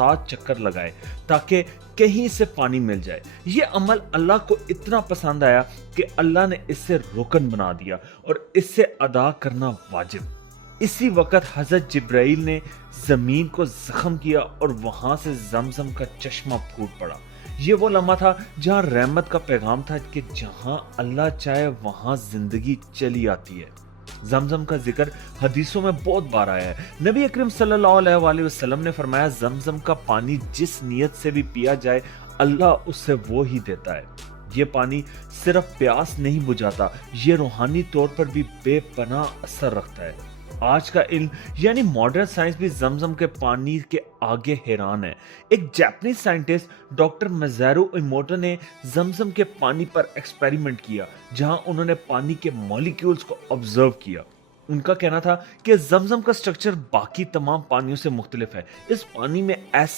7 چکر لگائے تاکہ کہیں سے پانی مل جائے۔ یہ عمل اللہ کو اتنا پسند آیا کہ اللہ نے اسے رکن بنا دیا اور اس سے ادا کرنا واجب۔ اسی وقت حضرت جبرائیل نے زمین کو زخم کیا اور وہاں سے زمزم کا چشمہ پھوٹ پڑا۔ یہ وہ لمحہ تھا جہاں رحمت کا پیغام تھا کہ جہاں اللہ چاہے وہاں زندگی چلی آتی ہے۔ زمزم کا ذکر حدیثوں میں بہت بار آیا ہے۔ نبی اکرم صلی اللہ علیہ وآلہ وسلم نے فرمایا زمزم کا پانی جس نیت سے بھی پیا جائے اللہ اس سے وہ ہی دیتا ہے۔ یہ پانی صرف پیاس نہیں بجھاتا، یہ روحانی طور پر بھی بے پناہ اثر رکھتا ہے۔ آج کا علم یعنی ماڈرن سائنس بھی زمزم کے پانی کے آگے حیران ہے۔ ایک جاپنیز سائنٹسٹ ڈاکٹر مزارو ایموٹو نے زمزم کے پانی پر ایکسپیریمنٹ کیا جہاں انہوں نے پانی کے مالیکیولز کو آبزرو کیا۔ ان کا کہنا تھا کہ زمزم کا سٹرکچر باقی تمام پانیوں سے مختلف ہے۔ اس پانی میں ایسے